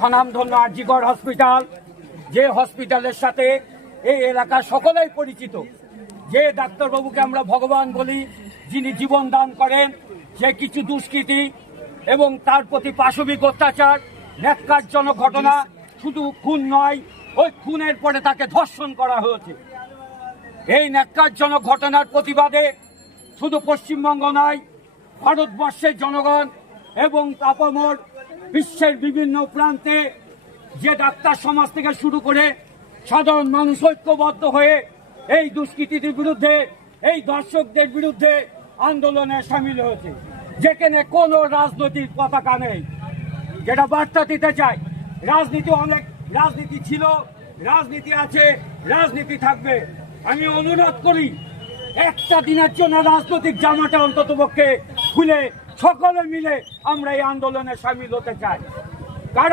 স্বনামধন্য আরজিকর হসপিটাল, যে হসপিটালের সাথে এই এলাকার সকলেই পরিচিত, যে ডাক্তারবাবুকে আমরা ভগবান বলি, যিনি জীবন দান করেন, সে কিছু দুষ্কৃতী এবং তার প্রতি পাশবিক অত্যাচার, ন্যাক্কারজনক ঘটনা, শুধু খুন নয়, ওই খুনের পরে তাকে ধর্ষণ করা হয়েছে। এই ন্যাক্কারজনক ঘটনার প্রতিবাদে শুধু পশ্চিমবঙ্গ নয়, ভারতবর্ষের জনগণ এবং আপামর বিশ্বের বিভিন্ন প্রান্তে যে ডাক্তার সমাজ থেকে শুরু করে সাধারণ মানুষ ঐক্যবদ্ধ হয়ে এই দুষ্কৃতীদের বিরুদ্ধে, এই দর্শকদের বিরুদ্ধে আন্দোলনে সামিল হয়েছে, যেখানে কোনো রাজনৈতিক পতাকা নেই। যেটা বার্তা দিতে চাই, রাজনীতি ছিল, রাজনীতি আছে, রাজনীতি থাকবে। আমি অনুরোধ করি, একটা দিনের জন্য রাজনৈতিক জামাটা অন্ততপক্ষে খুলে সকলে মিলে আমরা এই আন্দোলনে সামিল হতে চাই। কারণ